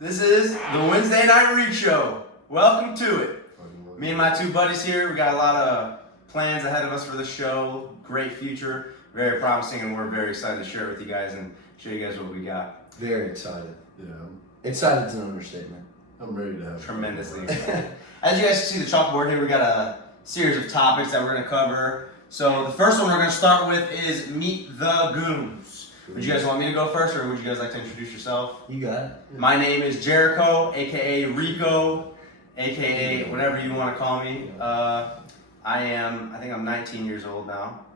This is the Wednesday Night Read Show. Welcome to it. Me and my two buddies here, we got a lot of plans ahead of us for the show. Great future, very promising, and we're very excited to share it with you guys and show you guys what we got. Very excited. Yeah. Excited's an understatement. I'm ready to have Tremendously excited. As you guys can see the chalkboard here, we got a series of topics that we're going to cover. So the first one we're going to start with is Meet the Goons. Would you guys want me to go first, or would you guys like to introduce yourself? You got it. My name is Jericho, aka Rico, aka whatever you want to call me. I think I'm 19 years old now,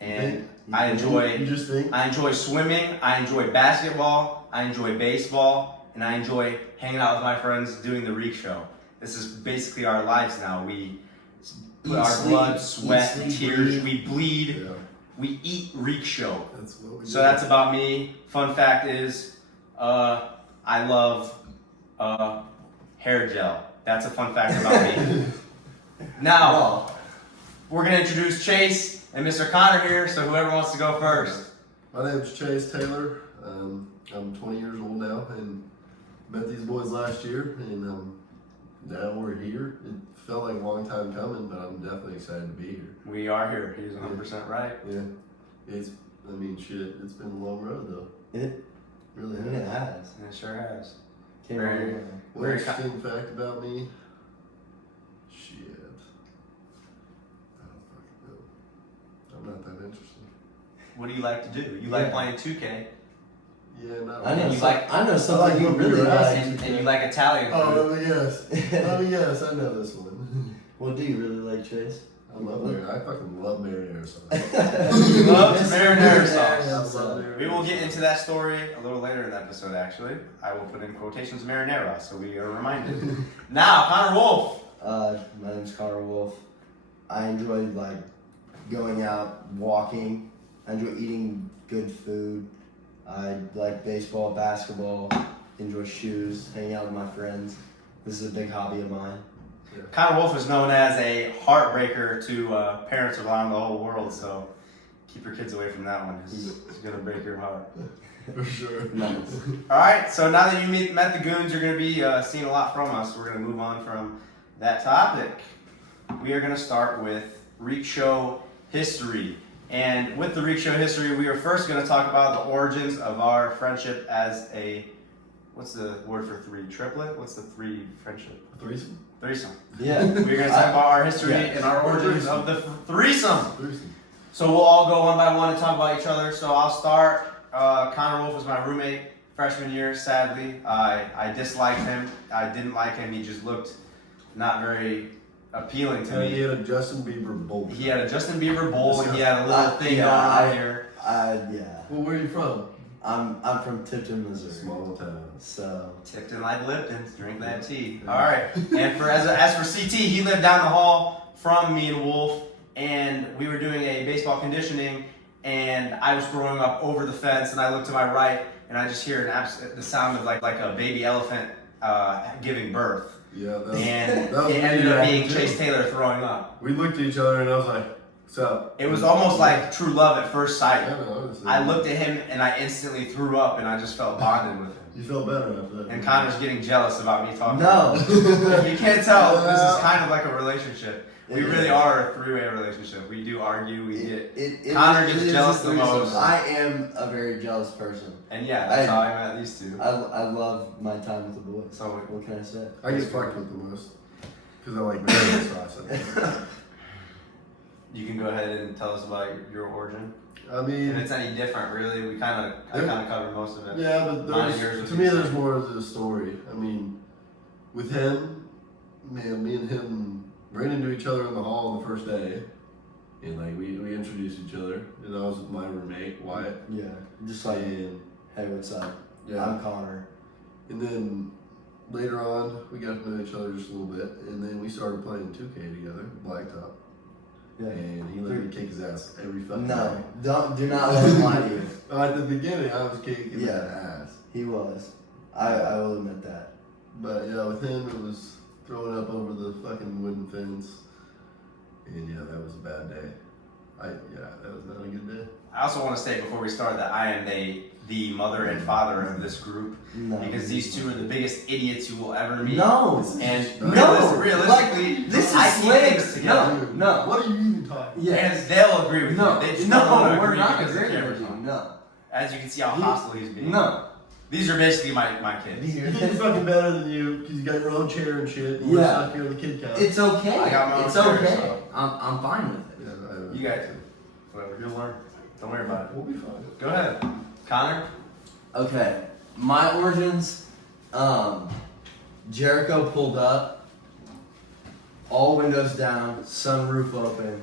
and I enjoy swimming, I enjoy basketball, I enjoy baseball, and I enjoy hanging out with my friends doing the Reek Show. This is basically our lives now. We put our blood, sweat, tears, we bleed. Yeah. We eat Reek Show. That's what we So do. that's about me. Fun fact is, I love hair gel. That's a fun fact about me. Now, we're going to introduce Chase and Mr. Connor here, so whoever wants to go first. My name's Chase Taylor. I'm 20 years old now and met these boys last year, and now we're here. It felt like a long time coming, but I'm definitely excited to be here. We are here. He's 100% right. Yeah. It's been a long road though. It Really it has. has. It sure has. Came Very- on here. One Very interesting fact about me. Shit. I don't fucking know. I'm not that interesting. What do you like to do? You like playing 2K, Yeah, not I know. you You like- I know I something like you whooping really your ass like. and you like Italian food. Oh, let me guess. Let me guess. I know this one. What do you really like, Chase? I fucking love marinara sauce. He loves marinara I sauce. love marinara We will get sauce. into that story a little later in the episode, actually. I will put in quotations marinara, so we are reminded. Now, Connor Wolf. My name's Connor Wolf. I enjoy going out, walking. I enjoy eating good food. I like baseball, basketball. Enjoy shoes, hanging out with my friends. This is a big hobby of mine. Connor Wolf is known as a heartbreaker to parents around the whole world, so keep your kids away from that one. It's going to break your heart. For sure. Nice. All right, so now that you met the Goons, you're going to be seeing a lot from us. We're going to move on from that topic. We are going to start with Reek Show history. And with the Reek Show history, we are first going to talk about the origins of our friendship as a, what's the word for three? Triplet? What's the three friendship? Threesome? Threesome. Yeah. We're going to talk about our history Yeah. and our origins of the threesome. Threesome. So we'll all go one by one and talk about each other. So I'll start. Connor Wolf was my roommate freshman year. Sadly, I disliked him. I didn't like him. He just looked not very appealing to He me. had a Justin Bieber bowl. He had a Justin Bieber bowl, and he had a little thing yeah, going on here. Yeah. Well, where are you from? I'm from Tipton, Missouri. Small town. So Tipton like Lipton. Drink that tea. All right. And for as for CT, he lived down the hall from me and Wolf, and we were doing a baseball conditioning, and I was throwing up over the fence, and I look to my right, and I just hear the sound of like a baby elephant giving birth, Yeah, and that was it ended up me, being too. Chase Taylor throwing up. We looked at each other and I was like, what's up? It was almost like true love at first sight. Yeah, no, honestly. I looked at him, and I instantly threw up, and I just felt bonded with him. You felt better after that. And Connor's getting jealous about me talking. no. If you can't tell, this is kind of like a relationship. We It really is. are a three-way relationship. We do argue, we get, It Connor is- gets it is jealous a the threesome. most. I am a very jealous person. and yeah, that's how I met these two. I love my time with the boys. So What can I say? I get fucked with the most. Because I like marinara sauce. I think. you can go ahead and tell us about your origin. I If mean, it's any different, really, I kind of covered most of it. yeah, but Mine and yours there's, would to be me, the there's same. more to the story. I mean, with him, man, me and him ran into each other in the hall on the first day. And like we introduced each other. And I was with my roommate, Wyatt. Yeah. Just like, And hey, what's up? yeah. I'm Connor. And then later on, we got to know each other just a little bit, and then we started playing 2K together, Blacktop. Yeah. And he let me kick his ass every fucking No, day. do not let him lie to you. At the beginning, I was kicking Yeah. that ass. He was. I will admit that. But yeah, with him, it was throwing up over the fucking wooden fence. And yeah, that was a bad day. That was not a good day. I also want to state before we start that I am the mother and father of this group because these two are the biggest idiots you will ever meet. No. And No. realistically, Like, this is I keep things slick. together. No. What are you even talking? Yes. And they'll agree with No. you. They just don't want to we're agree not because the agreeing camera's with you. on. No. As you can see how hostile he's being. No. These are basically my kids. He's fucking better than you because you got your own chair and shit. And we're Yeah. stuck here on the kid couch. It's okay. I got my own it's chair, okay. so- I'm fine with it. Yeah, You guys, whatever. You'll learn. Don't worry about it. We'll be fine. Go ahead, Connor. Okay. My origins, Jericho pulled up, all windows down, sunroof open,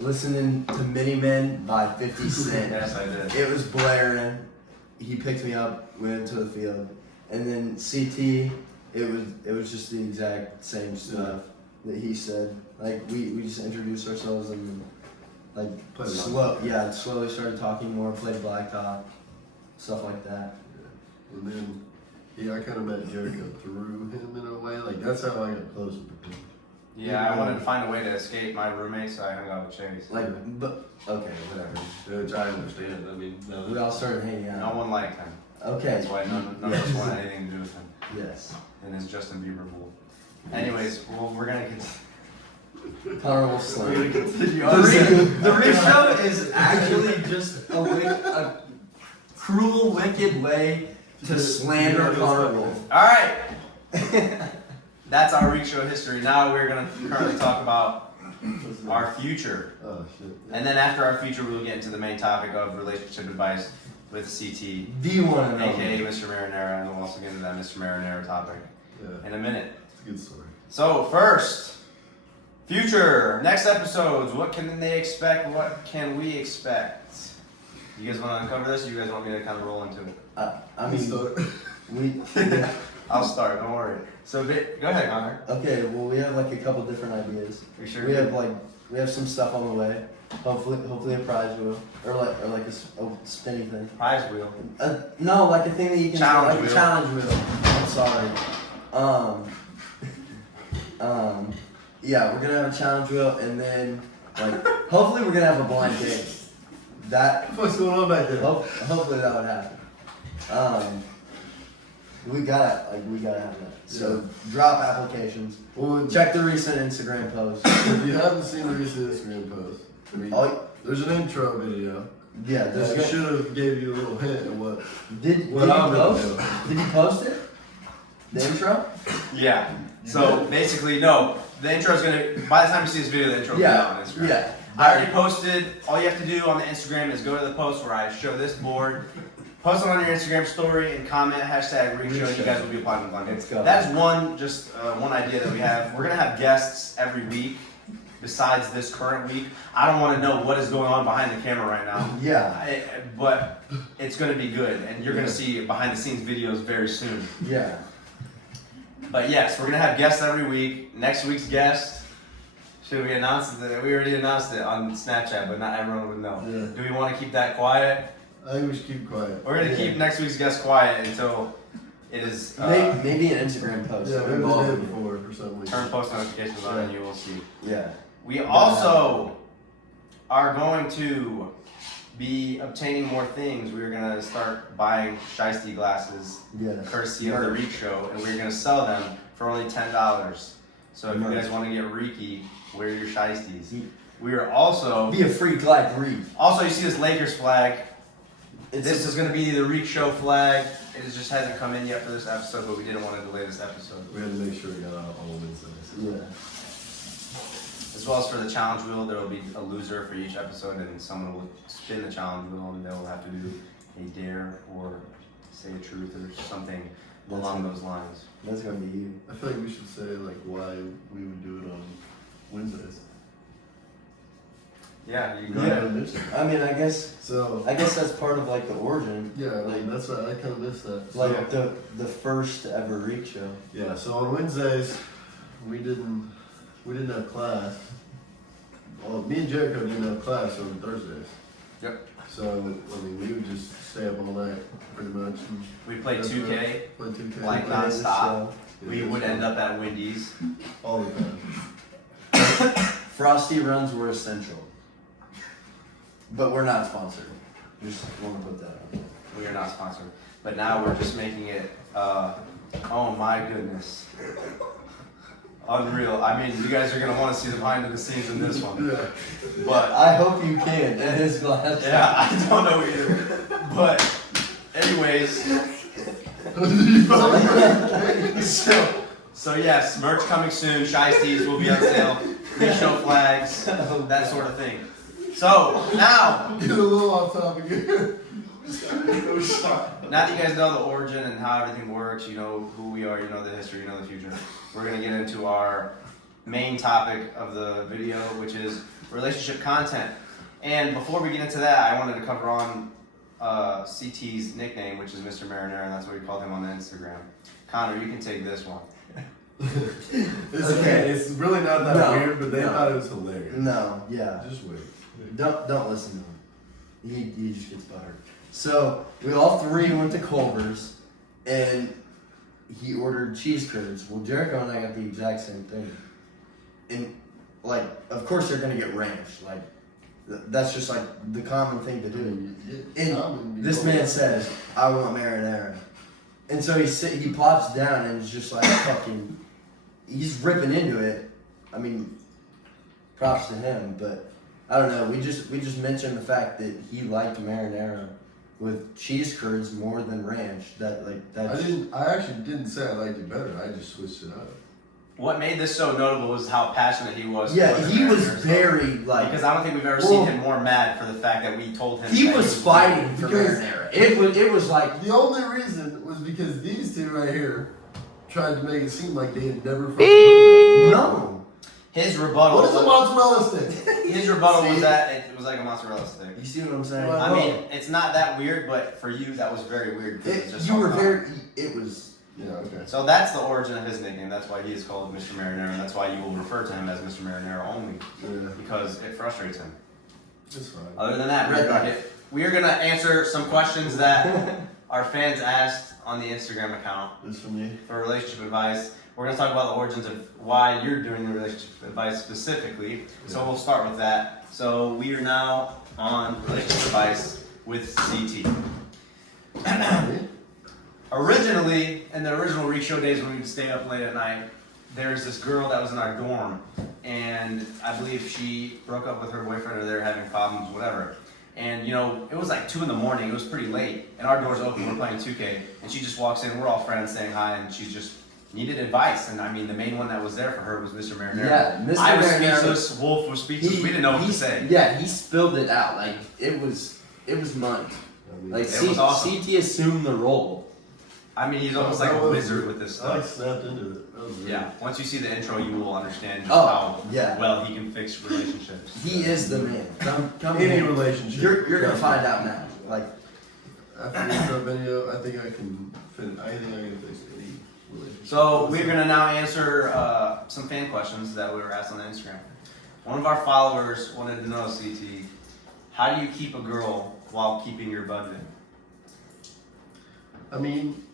listening to Mini-Men by 50 Cent. Yes, I did. It was blaring. He picked me up, went into the field, and then CT. It was just the exact same stuff that he said. Like we just introduced ourselves and like slowly started talking more, played blacktop, stuff like that. And then, I kind of met Jericho through him in a way. Like, that's how I got closer to him. Yeah, I wanted to find a way to escape my roommate, so I hung out with Chase. Like, but okay, whatever. Which I understand. I mean, We all started hanging out. No one liked him. Okay. That's why none of us wanted anything to do with him. Yes. And his Justin Bieber bull. Anyways, well, we're gonna continue. Honorable Slam. continue. The re-show is actually just a cruel, wicked way to slander Connor Wolf. All right. That's our Reek Show history. Now we're gonna currently talk about our future, Oh, shit. and then after our future, we'll get into the main topic of relationship advice with CT, Do you want to know? aka Mr. Marinara, and we'll also get into that Mr. Marinara topic Yeah, in a minute. it's a good story. So first, future, next episodes. What can they expect? What can we expect? You guys want to uncover this, or you guys want me to kind of roll into it? I mean, Start. we. I'll start. Don't worry. So go ahead, Connor. Okay, well, we have like a couple different ideas. Are you sure? We have some stuff on the way. Hopefully a prize wheel or like a spinny thing. Prize wheel. No, like a thing that you can Challenge like wheel. a challenge wheel. I'm sorry. Yeah, we're gonna have a challenge wheel, and then like hopefully we're gonna have a blind date. That What's going on back there? hopefully that would happen. We gotta have that. So drop applications. Well, Check the recent Instagram post. if you haven't seen the recent Instagram post, I mean, Oh there's an intro video. yeah, there's That should have gave you a little hint of what Did you I'm gonna post? do. Did you post it? The intro? Yeah. So basically, no. The intro's gonna. By the time you see this video, the intro will be out on Instagram. Yeah. I already posted. All you have to do on the Instagram is go to the post where I show this board. Post it on your Instagram story and comment hashtag Reek Show. You guys will be applying to blind date. Let's go. That is one idea that we have. We're gonna have guests every week. Besides this current week, I don't want to know what is going on behind the camera right now. Yeah. But it's gonna be good, and you're gonna see behind the scenes videos very soon. Yeah. But yes, we're gonna have guests every week. Next week's guest, should we announce it? We already announced it on Snapchat, but not everyone would know. Yeah. Do we want to keep that quiet? I think we should keep quiet. We're gonna keep next week's guest quiet until it is Maybe an Instagram post. Yeah, maybe the involved day in it. before or something. turn post notifications on, and you will see. Yeah. We also are going to be obtaining more things. We're gonna start buying shiesty glasses, Yeah. courtesy of the Reek Show, and we're gonna sell them for only $10. So if you guys want to get reeky, wear your shiesties. We are also Be a freak like Reek. you see this Lakers flag. This is going to be the Reek Show flag. It just hasn't come in yet for this episode, but we didn't want to delay this episode. We had to make sure we got out all Wednesdays. Yeah. As well as for the challenge wheel, there will be a loser for each episode, and someone will spin the challenge wheel, and they'll have to do a dare or say a truth or something along those lines. That's gonna be you. I feel like we should say like why we would do it on Wednesdays. Yeah, you go Yeah, ahead. I mean, I guess So that's part of like the origin. yeah, like that's what I kind of missed that. So, Like the first ever Reek show. yeah, so on Wednesdays we didn't have class. Well, me and Jericho didn't have class on Thursdays. Yep. So I mean, we would just stay up all night pretty much. And We played That's 2K. right. Play 2K. Like Yeah, this nonstop. show. We would end up at Wendy's. all the time. Frosty runs were essential, but we're not sponsored. Just want to put that out. We are not sponsored. But now we're just making it, oh my goodness. Unreal. I mean, you guys are going to want to see the behind the scenes in this one. Yeah. But, I hope you can. It is glass. yeah, I don't know either. But, anyways. So yes, merch coming soon. Shiesties will be on sale. Regional flags, that sort of thing. So, now. Get a little off topic here. Now that you guys know the origin and how everything works, you know who we are, you know the history, you know the future, we're going to get into our main topic of the video, which is relationship content. And before we get into that, I wanted to cover on CT's nickname, which is Mr. Marinara, and that's what we called him on the Instagram. Connor, you can take this one. It's okay. It's really not that weird, but they thought it was hilarious. No, yeah. Just wait. Don't listen to him. He just gets buttered. So we all three went to Culver's, and he ordered cheese curds. Well, Jericho and I got the exact same thing, and like, of course they're gonna get ranch. Like, that's just like the common thing to do. And this man says, "I want marinara," and so he plops down and is just like fucking. He's ripping into it. I mean, props to him, but I don't know. We just mentioned the fact that he liked marinara with cheese curds more than ranch. I actually didn't say I liked it better. I just switched it up. What made this so notable was how passionate he was. Yeah, towards he the was marinara very stuff. like. Because I don't think we've ever seen him more mad for the fact that we told him. He that was fighting for because marinara. It was like the only reason was because these two right here tried to make it seem like they had never fucking no. His rebuttal. What is a mozzarella stick? His rebuttal was that it was like a mozzarella stick. You see what I'm saying? Well, I mean, it's not that weird, but for you, that was very weird. 'Cause it's just You so were common. very. It was. Yeah, okay. So that's the origin of his nickname. That's why he is called Mr. Marinara, and that's why you will refer to him as Mr. Marinara only, Yeah, because it frustrates him. it's fine. Other than that, we are gonna answer some questions that our fans asked on the Instagram account This from you? for relationship advice. We're gonna talk about the origins of why you're doing the relationship advice specifically. So we'll start with that. So we are now on relationship advice with CT. Originally, in the original Reek Show days when we'd stay up late at night, there's this girl that was in our dorm, and I believe she broke up with her boyfriend or they were having problems, whatever. And you know, it was like 2 a.m, it was pretty late, and our door's open, we're playing 2K, and she just walks in, we're all friends saying hi, and she's just needed advice, and I mean, the main one that was there for her was Mr. Marinara. Yeah, Mr. I was Marinara. speechless, Wolf was speechless, we didn't know what to say. Yeah, he spilled it out. Like it was money. Like It was awesome. CT assumed the role. I mean, he's almost like a wizard with this I like stuff. snapped into it. That was great. Yeah, once you see the intro, you will understand just Oh, how yeah. well he can fix relationships. He is the man. Come Any in. relationship. You're gonna find out now. Like After the intro video, I think I can fix any relationship. So we're gonna now answer some fan questions that we were asked on the Instagram. One of our followers wanted to know, CT, how do you keep a girl while keeping your budget? I mean,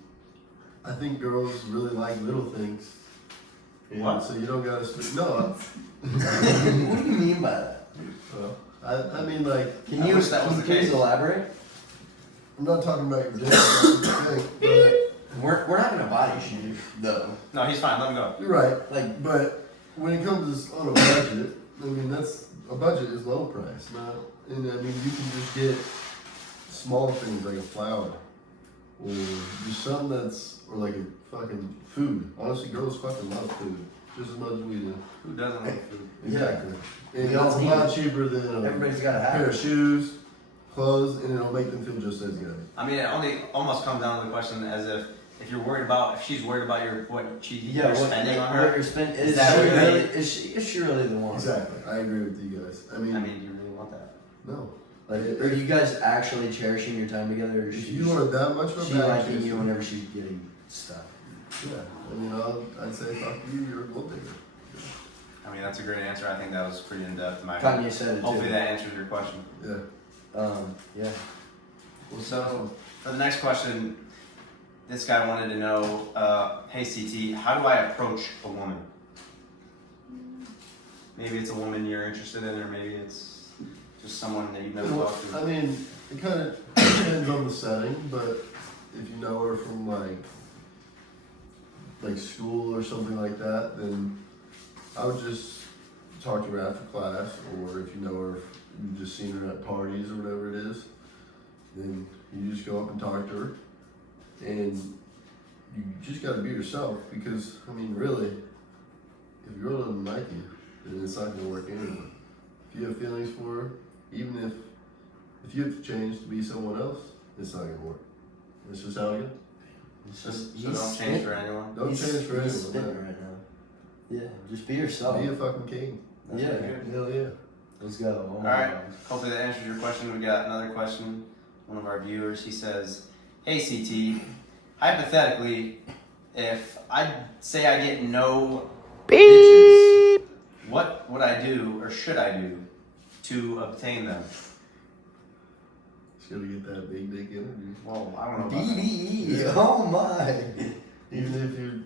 I think girls really like little things. And What? So you don't gotta spend. No. what do you mean by that? Well, I mean, like, Can I you wish that was the please case. elaborate? I'm not talking about your dick, but We're not gonna body shoot though. No, he's fine, let him go. you're right. Like But when it comes to on a budget, I mean, a budget is low price. And I mean, you can just get small things like a flower. Or just something or like a fucking food. Honestly, girls fucking love food. Just as much as we do. Who doesn't like food? Exactly. And We all it's a need lot it. cheaper than everybody's gotta a have pair it. of shoes, clothes, and it'll make them feel just as good. I mean, it only almost comes down to the question as if you're worried about, if she's worried about you're spending on her. What you're spending Is is that she what you really mean? is she really the one? Exactly. I agree with you guys. I mean, do you really want that? no. Like, are you guys actually cherishing your time together, or is If she, you are that much of a she bad liking chaser- you whenever she's getting stuff? Yeah. I mean, I'd say fuck you. You're a gold digger. I mean, that's a great answer. I think that was pretty in-depth. in my Kanye said it too. Hopefully that answers your question. Yeah. Yeah. So, for the next question, this guy wanted to know, hey CT, how do I approach a woman? Maybe it's a woman you're interested in, or maybe it's Just someone that you've never talked to. I mean, it kind of depends on the setting, but if you know her from like school or something like that, then I would just talk to her after class, or if you know her, you've just seen her at parties or whatever it is, then you just go up and talk to her, and you just gotta be yourself, because, I mean, really, if a girl doesn't like you, then it's not gonna work anyway. If you have feelings for her, even if you have to change to be someone else, it's not gonna work. It's just how it goes. It's just, So don't change for anyone. Don't change for he's anyone. spitting right now. Yeah, just be yourself. Be a fucking king. That's Yeah. pretty good. Hell yeah. Let's go. Oh All my right. God. Hopefully that answers your question. We got another question. One of our viewers, he says, "Hey CT, hypothetically, if I say I get no bitches, what would I do or should I do to obtain them?" Just gotta get that big dick energy. Well, I don't know about that. BDE. Yeah. Oh my. Even if you're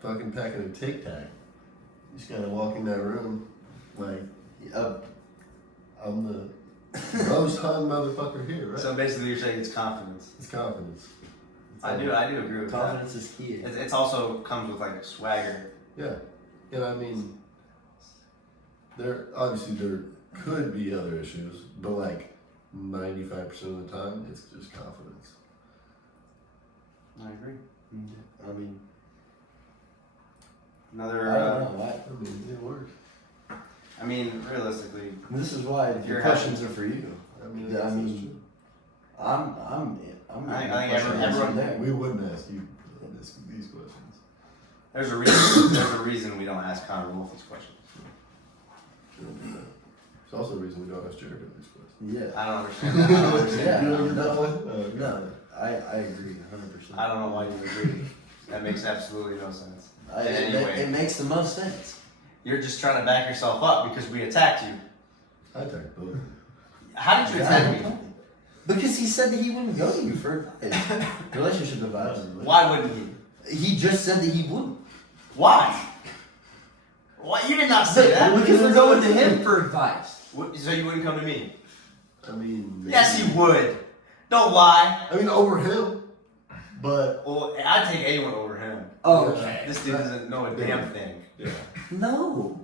fucking packing a Tic Tac, you just gotta walk in that room like, I'm the most hung motherfucker here, right? So basically, you're saying it's confidence. It's confidence. I do agree with Confidence is key. that. It's also comes with like swagger. Yeah. And I mean, there could be other issues, but like 95% of the time, it's just confidence. I agree. I mean, Another. I don't know. I mean, it works. I mean, realistically, This is why If your you're questions are for you. I mean, Yeah, I that's mean, true. I'm I think questions everyone- there. We wouldn't ask you these questions. there's a reason. There's a reason we don't ask Connor Wolf these questions. It's also the reason we don't ask Jericho these questions. Yeah. I don't understand that. I don't understand. Yeah. You don't get that No. one? No, I agree 100%. I don't know why you agree. That makes absolutely no sense. It Anyway, makes the most sense. you're just trying to back yourself up because we attacked you. I attacked both. How did you attack me? Because he said that he wouldn't go to you for advice. Relationship advice. Why wouldn't you? He just said that he wouldn't. Why? Why? You did not say that. Because we're going to him for advice. So you wouldn't come to me? I mean, maybe. Yes, you would. Don't lie. I mean, over him, but Well, I'd take anyone over him. Oh, okay. This dude doesn't know a damn thing. yeah. No.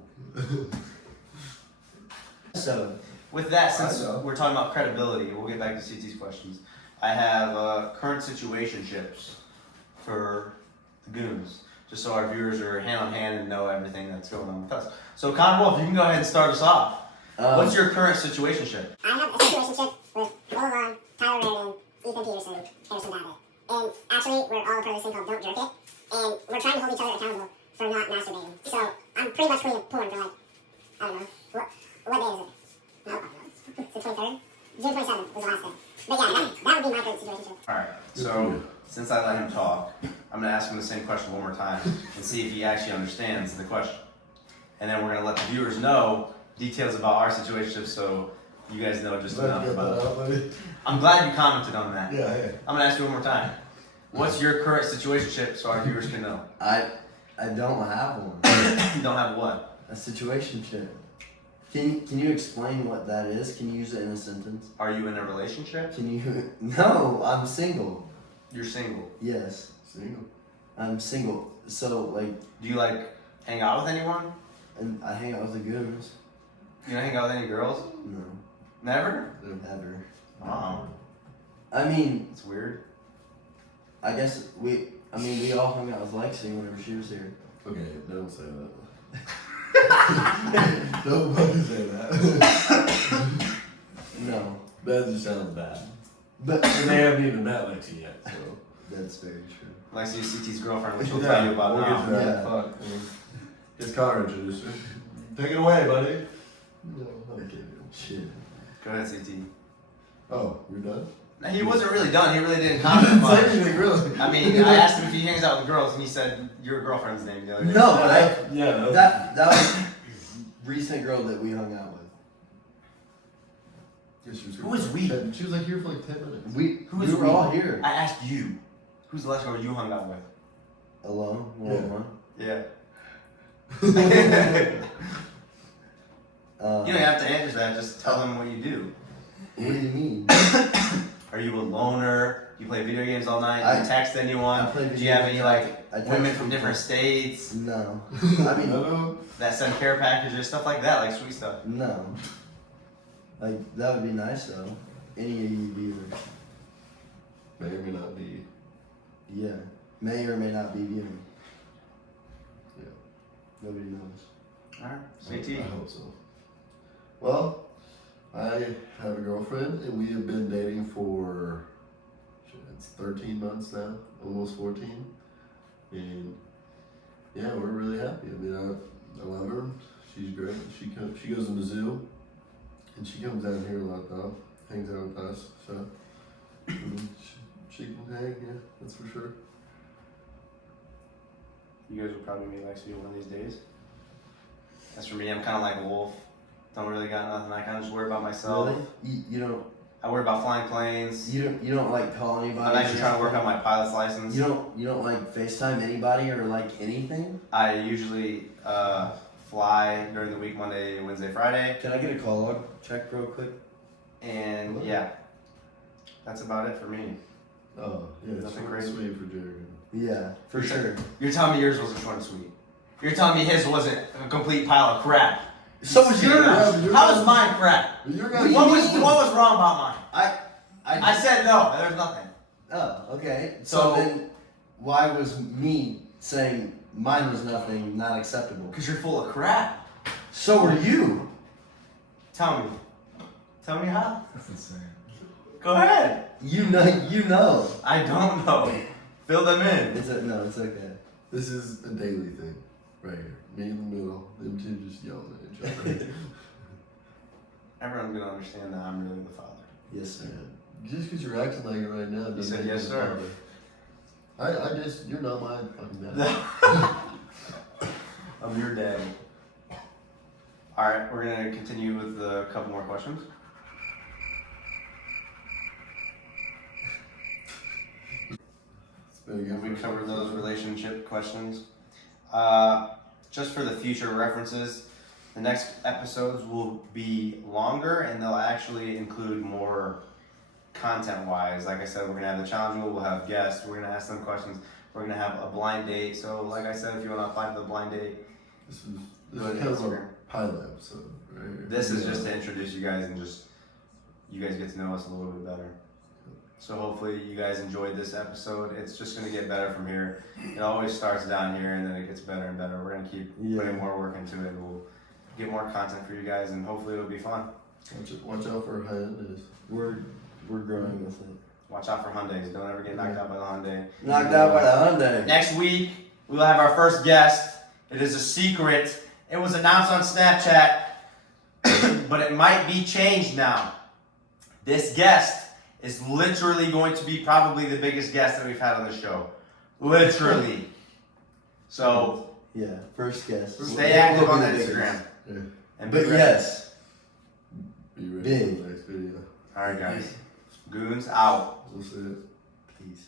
So, With that, since I know. we're talking about credibility, we'll get back to CT's questions. I have current situationships for the Goons, just so our viewers are hand on hand and know everything that's going on with us. So, Connor Wolf, you can go ahead and start us off. What's your current situationship? I have a situationship with Lola Vaughn, Tyler Rarian, Ethan Peterson, Harrison Babbitt. And actually, we're all a part of this thing called Don't Jerk It. And we're trying to hold each other accountable for not masturbating. So I'm pretty much cleaning porn for like, I don't know, what day is it? No, it's the 23rd? June 27th was the last day. But yeah, that would be my current situationship. Alright, so since I let him talk, I'm going to ask him the same question one more time and see if he actually understands the question. And then we're going to let the viewers know details about our situationship so you guys know just enough about it. I'm glad you commented on that. Yeah. I'm going to ask you one more time. What's your current situationship so our viewers can know? I don't have one. You don't have what? A situationship. Can you explain what that is? Can you use it in a sentence? Are you in a relationship? Can you? No, I'm single. You're single. Yes, Single. I'm single. So like, Do you like hang out with anyone? and I hang out with the Goons. You don't hang out with any girls? No, Never? ever. Wow. I mean, It's weird. I guess we all hung out with Lexi whenever she was here. Okay, don't say that. Don't fucking say that. No, That just sounds bad. but And they haven't even met Lexi yet, so. that's very true. Lexi is CT's girlfriend, which we'll tell you about we'll now. get to that. Yeah. Fuck. It's Connor introduced her. Take it away, buddy. No, I'm kidding. Shit. Go ahead, CT. Oh, you're done? No, he wasn't really done. He really didn't comment much. Say anything, really. I mean, I asked him if he hangs out with girls, and he said your girlfriend's name the other day. No, but Yeah. that was recent girl that we hung out with. Yeah, she was here Who is for we? like 10 She was like here for like 10 minutes. Who We is were we? all here I asked you. Who's the last girl you hung out with? alone. Yeah. One-on-one. Yeah. Uh, You don't have to answer that. Just tell them what you do. What do you mean? Are you a loner? You play video games all night? Do you text I anyone? play Do video you have games. any I text women from people. different states No. I mean, that send care packages, stuff like that, like sweet stuff? no. Like, that would be nice though. Any of you viewers. May or may not be. Yeah. May or may not be viewing. Yeah. Nobody knows. Alright, sweet tea. I hope so. Well, I have a girlfriend, and we have been dating for it's 13 months now, almost 14, and yeah, we're really happy. I mean, I love her. She's great. She goes to Mizzou, and she comes down here a lot though. Hangs out with us, so she can hang. Yeah, that's for sure. You guys will probably meet Lexi one of these days. As for me, I'm kind of like a wolf. Don't really got nothing. I kind of just worry about myself. Really? You don't. I worry about flying planes. You don't like call anybody. I'm actually trying to work on my pilot's license. You don't like FaceTime anybody or like anything. I usually fly during the week, Monday, Wednesday, Friday, Can I get a call log check real quick? and yeah, that's about it for me. Oh, yeah, it's Nothing short and crazy. sweet for Jared. Yeah, for sure. You're telling me yours wasn't short and sweet. You're telling me his wasn't a complete pile of crap. So was yours. Yeah, How was mine crap? You're What What gonna was wrong about mine? I I said no. There's nothing. Oh, okay. So- So then, why was me saying mine was nothing not acceptable? Because you're full of crap. So were you. Tell me. Tell me how. That's insane. Go ahead. You know. You know. I don't know. Fill them in. It's it's okay. This is a daily thing, right here. Me in the middle, them two just yelling at each other. Everyone's gonna understand that I'm really the father. Yes, sir. Just because you're acting like it right now doesn't said make yes, you sir. the father. I just, you're not my fucking dad. I'm your daddy. Alright, we're gonna continue with a couple more questions. It's been a good We first covered those episode. relationship questions. Just for the future references, the next episodes will be longer and they'll actually include more content-wise. Like I said, we're gonna have the challenge wheel, we'll have guests, we're gonna ask them questions, we're gonna have a blind date. So, like I said, if you want to apply to the blind date, This go is to kind of a Instagram. pilot episode, right here. This is just to introduce you guys and just you guys get to know us a little bit better. So hopefully you guys enjoyed this episode. It's just gonna get better from here. It always starts down here and then it gets better and better. We're gonna keep putting more work into it. We'll get more content for you guys and hopefully it'll be fun. Watch out for Hyannis. We're growing with it. Watch out for Hyundais. Don't ever get knocked out by the Hyundai. Knocked out by the Hyundai. Next week we will have our first guest. It is a secret. It was announced on Snapchat, but it might be changed now. This guest is literally going to be probably the biggest guest that we've had on the show. Literally. So Yeah, first guess. stay active on Instagram. Yeah. And be But ready. yes, Be ready Big. for the next video. Alright guys. Goons out. We'll see it. peace.